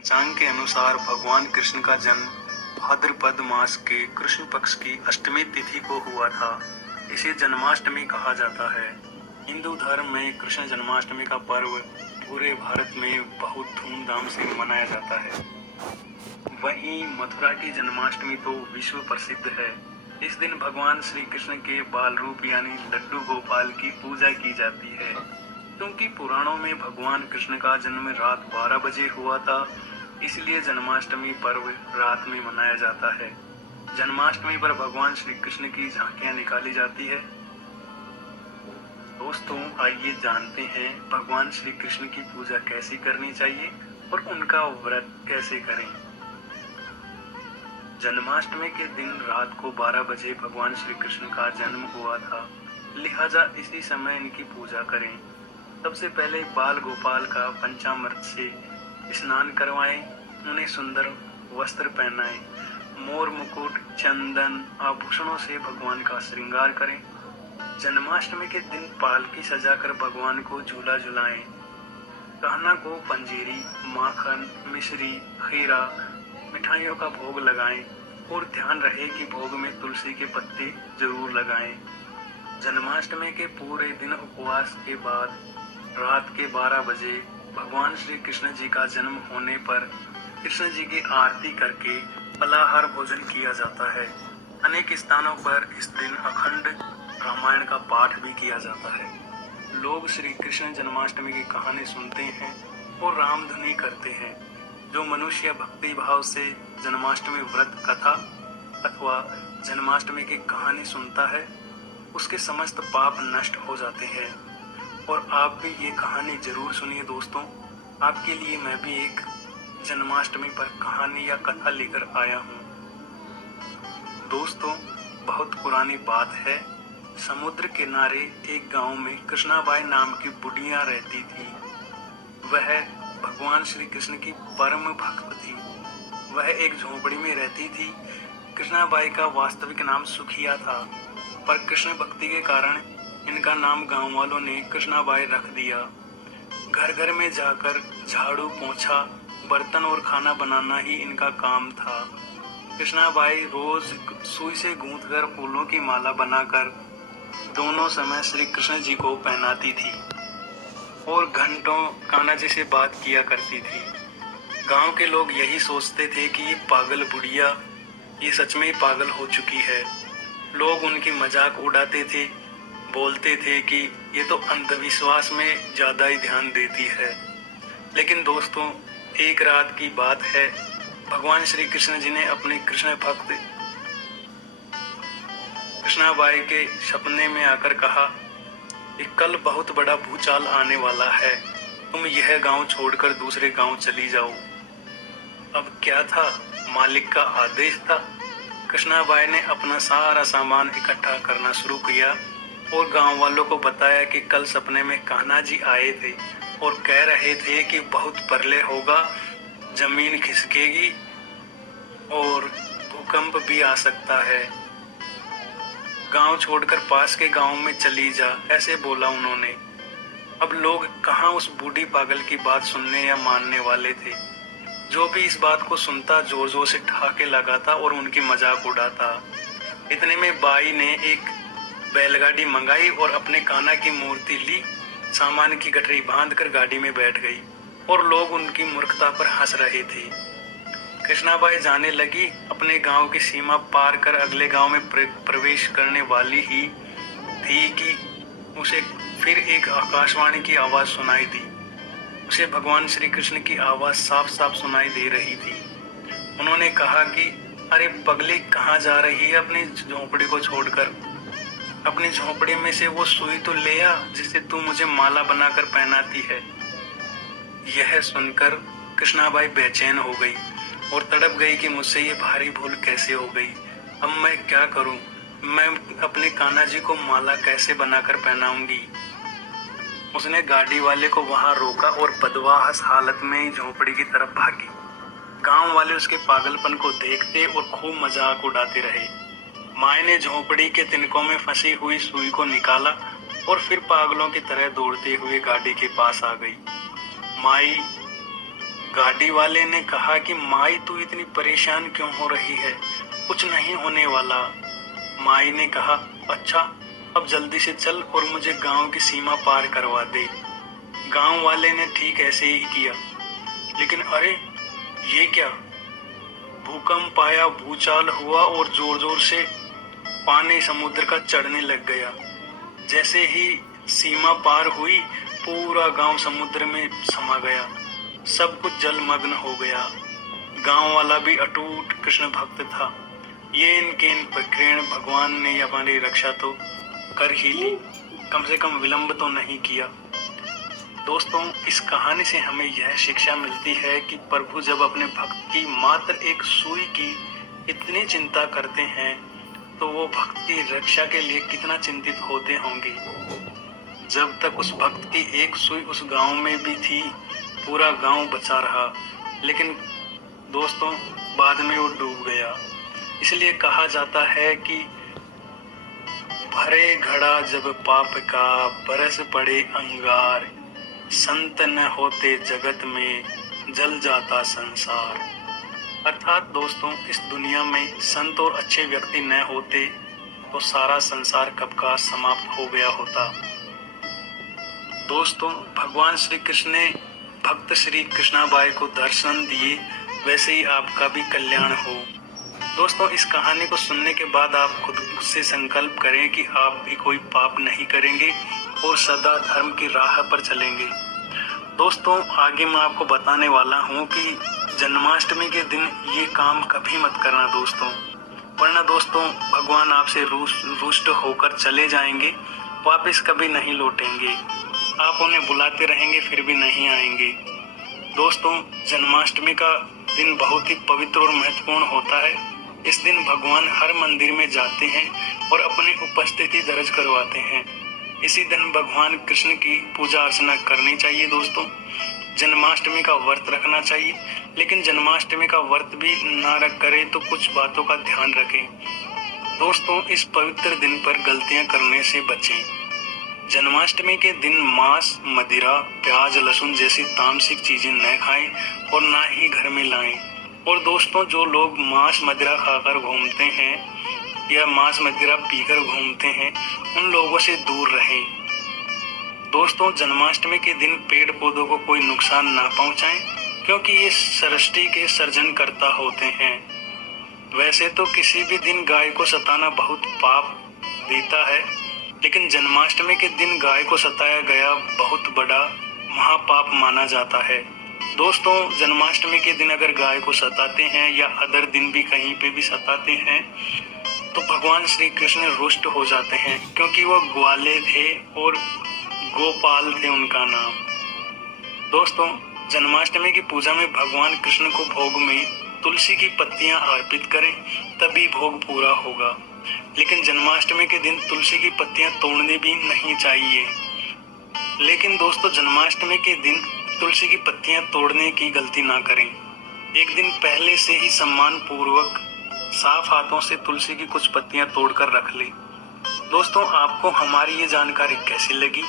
पंचांग के अनुसार भगवान कृष्ण का जन्म भाद्रपद मास के कृष्ण पक्ष की अष्टमी तिथि को हुआ था। इसे जन्माष्टमी कहा जाता है। हिंदू धर्म में कृष्ण जन्माष्टमी का पर्व पूरे भारत में बहुत धूमधाम से मनाया जाता है। वहीं मथुरा की जन्माष्टमी तो विश्व प्रसिद्ध है। इस दिन भगवान श्री कृष्ण के बाल रूप यानी लड्डू गोपाल की पूजा की जाती है। क्योंकि पुराणों में भगवान कृष्ण का जन्म रात 12 बजे हुआ था, इसलिए जन्माष्टमी पर्व रात में मनाया जाता है। जन्माष्टमी पर भगवान श्री कृष्ण की झांकियां निकाली जाती है। दोस्तों, आइए जानते हैं भगवान श्री कृष्ण की पूजा कैसे करनी चाहिए और उनका व्रत कैसे करें। जन्माष्टमी के दिन रात को 12 बजे भगवान श्री कृष्ण का जन्म हुआ था, लिहाजा इसी समय इनकी पूजा करें। सबसे पहले बाल गोपाल का पंचामृत से स्नान करवाएं, उन्हें सुंदर वस्त्र पहनाएं, मोर मुकुट, चंदन, आभूषणों से भगवान का श्रृंगार करें। जन्माष्टमी के दिन पालकी सजाकर भगवान को झूला झुलाएं। कान्हा को पंजीरी, माखन, मिश्री, खीरा, मिठाइयों का भोग लगाएं और ध्यान रहे कि भोग में तुलसी के पत्ते जरूर लगाएं। जन्माष्टमी के पूरे दिन उपवास के बाद रात के 12 बजे भगवान श्री कृष्ण जी का जन्म होने पर कृष्ण जी की आरती करके फलाहार भोजन किया जाता है। अनेक स्थानों पर इस दिन अखंड रामायण का पाठ भी किया जाता है। लोग श्री कृष्ण जन्माष्टमी की कहानी सुनते हैं और रामधुनी करते हैं। जो मनुष्य भक्ति भाव से जन्माष्टमी व्रत कथा अथवा जन्माष्टमी की कहानी सुनता है, उसके समस्त पाप नष्ट हो जाते हैं। और आप भी ये कहानी जरूर सुनिए दोस्तों। आपके लिए मैं भी एक जन्माष्टमी पर कहानी या कथा लेकर आया हूँ। दोस्तों, बहुत पुरानी बात है। समुद्र किनारे एक गांव में कृष्णाबाई नाम की बुढ़िया रहती थी। वह भगवान श्री कृष्ण की परम भक्त थी। वह एक झोपड़ी में रहती थी। कृष्णाबाई का वास्तविक नाम सुखिया था, पर कृष्ण भक्ति के कारण इनका नाम गांव वालों ने कृष्णाबाई रख दिया। घर घर में जाकर झाड़ू, पोंछा, बर्तन और खाना बनाना ही इनका काम था। कृष्णाबाई रोज सुई से गूंथकर फूलों की माला बनाकर दोनों समय श्री कृष्ण जी को पहनाती थी और घंटों कान्हा जी से बात किया करती थी। गांव के लोग यही सोचते थे कि ये पागल बुढ़िया, ये सच में ही पागल हो चुकी है। लोग उनकी मजाक उड़ाते थे, बोलते थे कि ये तो अंधविश्वास में ज्यादा ही ध्यान देती है। लेकिन दोस्तों, एक रात की बात है, भगवान श्री कृष्ण जी ने अपने कृष्ण भक्त कृष्णाबाई के सपने में आकर कहा कि कल बहुत बड़ा भूचाल आने वाला है, तुम यह गांव छोड़कर दूसरे गांव चली जाओ। अब क्या था, मालिक का आदेश था। कृष्णाबाई ने अपना सारा सामान इकट्ठा करना शुरू किया और गांव वालों को बताया कि कल सपने में कान्हा जी आए थे और कह रहे थे कि बहुत प्रलय होगा, जमीन खिसकेगी और भूकंप भी आ सकता है। गांव छोड़कर पास के गांव में चली जा, ऐसे बोला उन्होंने। अब लोग कहाँ उस बूढ़ी पागल की बात सुनने या मानने वाले थे। जो भी इस बात को सुनता जोर जोर से ठहाके लगाता और उनकी मजाक उड़ाता। इतने में बाई ने एक बैलगाड़ी मंगाई और अपने कान्हा की मूर्ति ली, सामान की गठरी बांधकर गाड़ी में बैठ गई और लोग उनकी मूर्खता पर हंस रहे थे। कृष्णाबाई जाने लगी। अपने गांव की सीमा पार कर अगले गांव में प्रवेश करने वाली ही थी कि उसे फिर एक आकाशवाणी की आवाज सुनाई दी। उसे भगवान श्री कृष्ण की आवाज साफ साफ सुनाई दे रही थी। उन्होंने कहा कि अरे पगली, कहाँ जा रही है अपनी झोपड़ी को छोड़कर? अपनी झोपड़ी में से वो सुई तो ले आ जिससे तू मुझे माला बनाकर पहनाती है। यह सुनकर कृष्णाबाई बेचैन हो गई और तड़प गई कि मुझसे ये भारी भूल कैसे हो गई। अब मैं क्या करूं? मैं अपने कान्हा जी को माला कैसे बनाकर पहनाऊंगी? उसने गाड़ी वाले को वहां रोका और बदवाहस हालत में ही झोपड़ी की तरफ भागी। गांव वाले उसके पागलपन को देखते और खूब मजाक उड़ाते रहे। माए ने झोपड़ी के तिनकों में फंसी हुई सुई को निकाला और फिर पागलों की तरह दौड़ते हुए गाड़ी के पास आ गई। माई गाड़ी वाले ने कहा कि माई तू इतनी परेशान क्यों हो रही है, कुछ नहीं होने वाला। माई ने कहा अच्छा अब जल्दी से चल और मुझे गांव की सीमा पार करवा दे। गांव वाले ने ठीक ऐसे ही किया। लेकिन अरे ये क्या, भूकंप आया, भूचाल हुआ और जोर जोर से पानी समुद्र का चढ़ने लग गया। जैसे ही सीमा पार हुई पूरा गांव समुद्र में समा गया, सब कुछ जलमग्न हो गया। गांव वाला भी अटूट कृष्ण भक्त था। ये इनके इन प्रकृण भगवान ने हमारी रक्षा तो कर ही ली, कम से कम विलंब तो नहीं किया। दोस्तों, इस कहानी से हमें यह शिक्षा मिलती है कि प्रभु जब अपने भक्त की मात्र एक सुई की इतनी चिंता करते हैं तो वो भक्त की रक्षा के लिए कितना चिंतित होते होंगे। जब तक उस भक्त की एक सुई उस गांव में भी थी पूरा गांव बचा रहा, लेकिन दोस्तों बाद में वो डूब गया। इसलिए कहा जाता है कि भरे घड़ा जब पाप का बरस पड़े अंगार, संत न होते जगत में जल जाता संसार। अर्थात दोस्तों, इस दुनिया में संत और अच्छे व्यक्ति न होते तो सारा संसार कब का समाप्त हो गया होता। दोस्तों, भगवान श्री कृष्ण ने भक्त श्री कृष्णाबाई को दर्शन दिए, वैसे ही आपका भी कल्याण हो। दोस्तों, इस कहानी को सुनने के बाद आप खुद से संकल्प करें कि आप भी कोई पाप नहीं करेंगे और सदा धर्म की राह पर चलेंगे। दोस्तों, आगे मैं आपको बताने वाला हूँ कि जन्माष्टमी के दिन ये काम कभी मत करना दोस्तों, वरना दोस्तों भगवान आपसे रुष्ट होकर चले जाएंगे, वापस कभी नहीं लौटेंगे। आप उन्हें बुलाते रहेंगे फिर भी नहीं आएंगे। दोस्तों, जन्माष्टमी का दिन बहुत ही पवित्र और महत्वपूर्ण होता है। इस दिन भगवान हर मंदिर में जाते हैं और अपनी उपस्थिति दर्ज करवाते हैं। इसी दिन भगवान कृष्ण की पूजा अर्चना करनी चाहिए। दोस्तों, जन्माष्टमी का व्रत रखना चाहिए, लेकिन जन्माष्टमी का व्रत भी ना रख करें तो कुछ बातों का ध्यान रखें। दोस्तों, इस पवित्र दिन पर गलतियां करने से बचें। जन्माष्टमी के दिन मांस, मदिरा, प्याज, लहसुन जैसी तामसिक चीजें न खाएं और ना ही घर में लाएं। और दोस्तों, जो लोग मांस मदिरा खाकर घूमते हैं या मांस मदिरा पीकर घूमते हैं, उन लोगों से दूर रहें। दोस्तों, जन्माष्टमी के दिन पेड़ पौधों को कोई नुकसान ना पहुंचाएं, क्योंकि ये सृष्टि के सर्जनकर्ता होते हैं। वैसे तो किसी भी दिन गाय को सताना बहुत पाप देता है, लेकिन जन्माष्टमी के दिन गाय को सताया गया बहुत बड़ा महापाप माना जाता है। दोस्तों, जन्माष्टमी के दिन अगर गाय को सताते हैं या अदर दिन भी कहीं पे भी सताते हैं तो भगवान श्री कृष्ण रुष्ट हो जाते हैं, क्योंकि वो ग्वाले थे और गोपाल थे उनका नाम। दोस्तों, जन्माष्टमी की पूजा में भगवान कृष्ण को भोग में तुलसी की पत्तियां अर्पित करें, तभी भोग पूरा होगा। लेकिन जन्माष्टमी के दिन तुलसी की पत्तियां तोड़नी भी नहीं चाहिए। लेकिन दोस्तों, जन्माष्टमी के दिन तुलसी की पत्तियां तोड़ने की गलती ना करें। एक दिन पहले से ही सम्मान पूर्वक साफ हाथों से तुलसी की कुछ पत्तियां तोड़कर रख लें। दोस्तों, आपको हमारी ये जानकारी कैसी लगी?